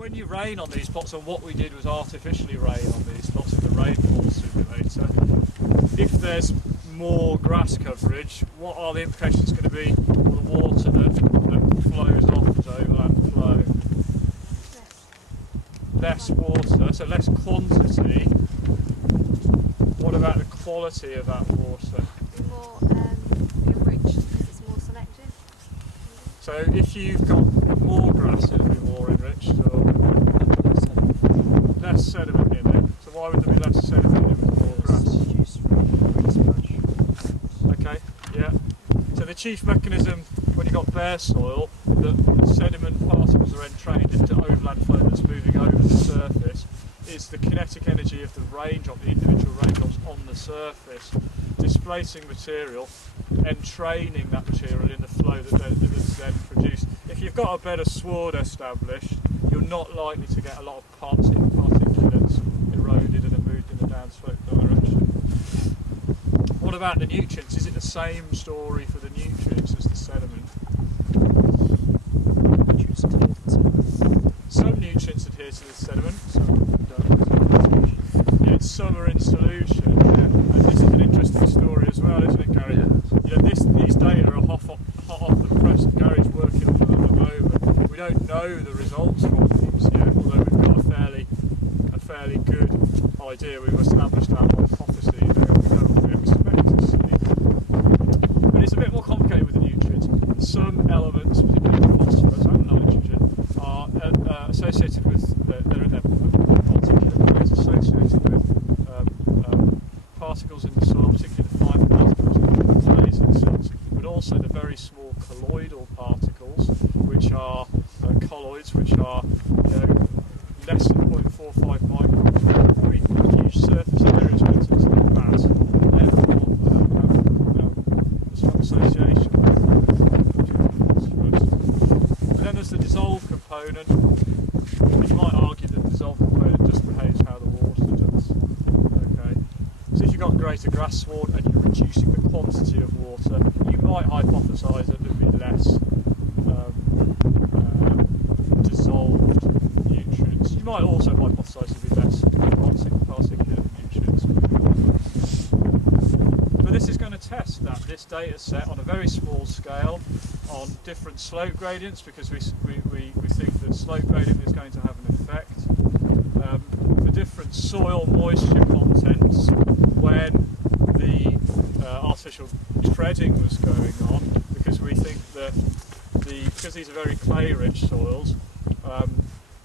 when you rain on these plots, and what we did was artificially rain on these plots in the rainfall simulator, if there's more grass coverage, what are the implications going to be for the water that flows off as overland flow? Less water, so less quantity. What about the quality of that water? More enriched because it's more selective. So if you've got more grass, it'll be more enriched, or less sediment in it. So why would there be less sediment in it with more grass? Okay, yeah. So the chief mechanism when you've got bare soil, that sediment particles are entrained into overland flow that's moving over the surface, is the kinetic energy of the raindrop, the individual raindrops on the surface, displacing material, entraining that material in the flow that's then produced. If you've got a bed of sward established, you're not likely to get a lot of particulates eroded and moved in the downslope direction. What about the nutrients? Is it the same story for the nutrients as the sediment? Some nutrients adhere to the sediment, some don't. Yet some are in solution. Yeah. And this is an interesting story as well, isn't it, Gary? Yeah. These data are hot off the press that Gary's working on at the moment. We don't know the results from these yet, although we've got a fairly good idea. We've established our hypothesis. We know what we expect to see. But it's a bit more complicated with the nutrients. Some elements, particularly phosphorus and nitrogen, are associated with, they're in their particular ways associated with particles in the soil, particularly the fine particles of clays and silts, but also the very small colloidal particles, which are colloids, which are less than 0.45 microns, very huge surface areas relative to the mass, and therefore there's some association with phosphorus. But then there's the dissolved component. You might argue that the dissolved component just behaves how the water does. Okay. So if you've got greater grass sward and you're reducing the quantity of water, you might hypothesise that there'd be less dissolved nutrients. You might also hypothesise there'd be less particulate nutrients. But this is going to test this data set on a very small scale on different slope gradients, because we think that slope gradient is going to have an effect. For different soil moisture contents, when the artificial treading was going on, because we think that because these are very clay-rich soils,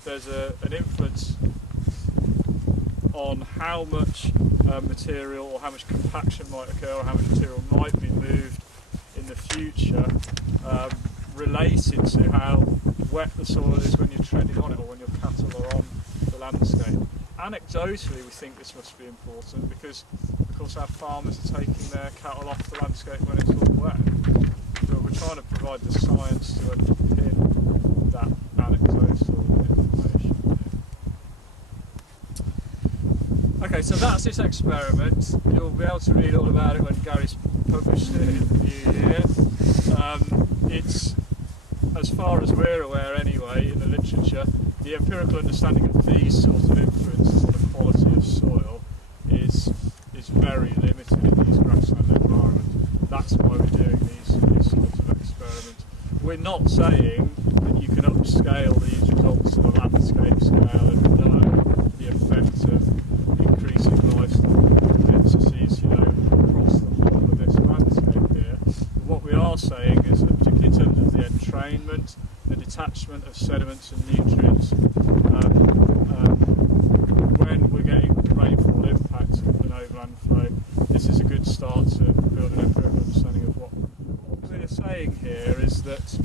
there's an influence on how much material or how much compaction might occur or how much material might be moved in the future, related to how wet the soil is when you're treading on it or when your cattle are on the landscape. Anecdotally, we think this must be important because, of course, our farmers are taking their cattle off the landscape when it's all wet. So we're trying to provide the science to underpin that anecdotal information. Okay, so that's this experiment. You'll be able to read all about it when Gary's published it in the new year. It's, as far as we're aware anyway, in the literature, the empirical understanding of these sorts of influences on the quality of soil is very limited in these grassland environments. That's why we're doing these sorts of experiments. We're not saying that you can upscale these results to the landscape scale and know the effect of increasing livestock densities, across the whole of this landscape here. But what we are saying is that, particularly in terms of the entrainment, the detachment of sediments and nutrients, when we're getting rainfall impact of an overland flow, this is a good start to build an empirical understanding of what we're saying here is that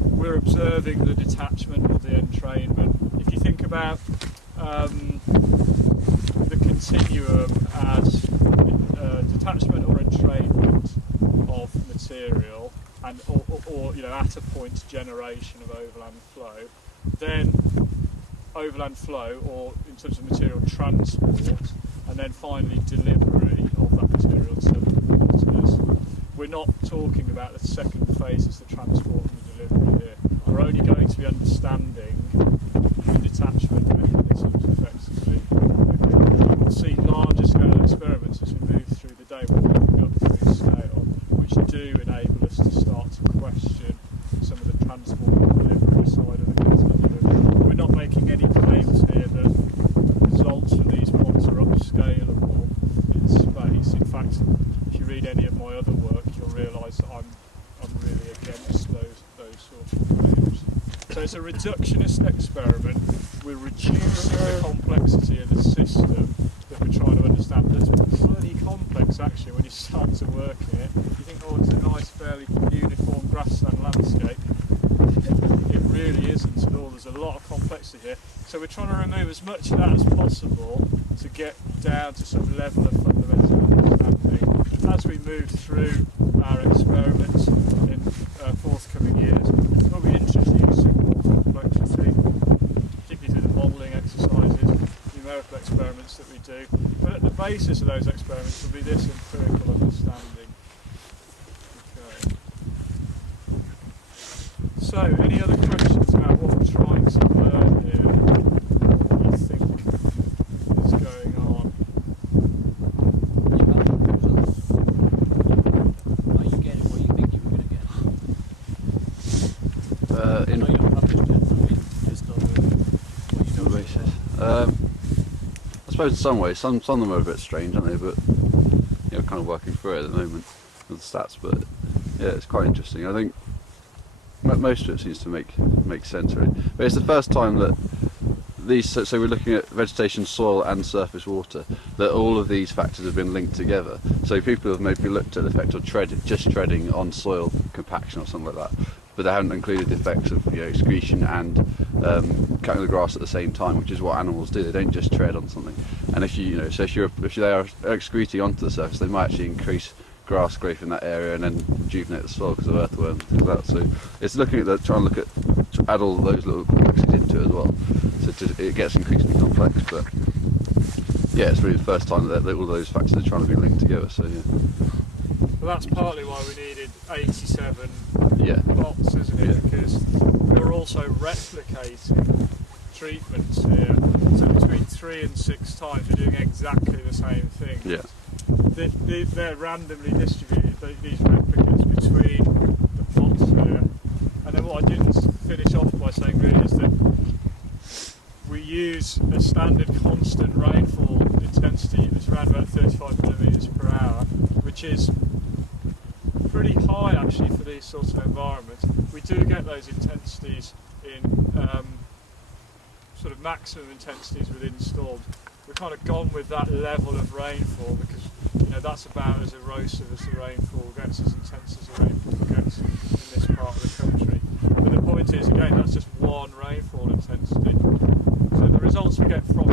we're observing the detachment of the entrainment. If you think about the continuum as detachment or entrainment of material, and or at a point generation of overland flow, then overland flow, or in terms of material transport, and then finally delivery of that material to waters. We're not talking about the second phase as the transport and the delivery here. We're only going to be understanding So it's a reductionist experiment. We're reducing the complexity of the system that we're trying to understand. But it's bloody complex actually when you start to work in it. You think, oh, it's a nice, fairly uniform grassland landscape. It really isn't at all. There's a lot of complexity here. So we're trying to remove as much of that as possible to get down to some level of fundamental understanding. As we move through our experiments in forthcoming years, we'll be introducing more complexity, particularly through the modelling exercises, numerical experiments that we do. But at the basis of those experiments will be this empirical understanding. Okay. So, any other questions about what we're trying to learn here? What you think is going on? Are you getting what you think you were going to get? In I know you haven't published yet, I mean, just on what you know basis. I suppose in some ways, some of them are a bit strange, aren't they? But kind of working through it at the moment with the stats. But yeah, it's quite interesting. I think most of it seems to make sense, really. But it's the first time that these. So we're looking at vegetation, soil, and surface water. That all of these factors have been linked together. So people have maybe looked at the effect of just treading on soil compaction or something like that. But they haven't included the effects of excretion and cutting the grass at the same time, which is what animals do. They don't just tread on something. And if if they are excreting onto the surface, they might actually increase grass growth in that area and then rejuvenate the soil because of earthworms and things like that. So it's looking at trying to add all those little complexities into it as well. So it gets increasingly complex. But yeah, it's really the first time that all those factors are trying to be linked together. So yeah. Well, that's partly why we needed 87 Yeah. plots, isn't it? Yeah. Because we're also replicating treatments here. So between 3 and 6 times we're doing exactly the same thing. Yeah. They're randomly distributed, these replicates, between the plots here. And then what I didn't finish off by saying really is that we use a standard constant rainfall intensity that's around about 35 millimetres per hour, which is pretty high actually for these sorts of environments. We do get those intensities in sort of maximum intensities within storms. We've kind of gone with that level of rainfall because that's about as erosive as the rainfall gets, as intense as the rainfall gets in this part of the country. But the point is, again, that's just one rainfall intensity. So the results we get from